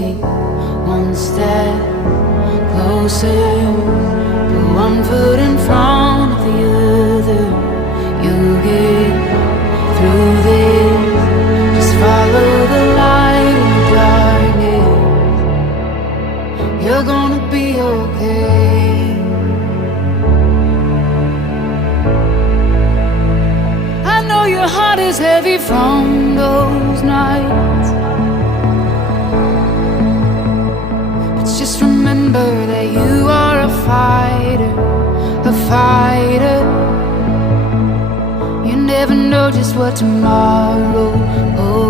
take one step closer, put one foot in front of the other. You'll get through this. Just follow the light in the darkness. You're gonna be okay. I know your heart is heavy from those nights, but just remember that you are a fighter, a fighter. You never know just what tomorrow holds.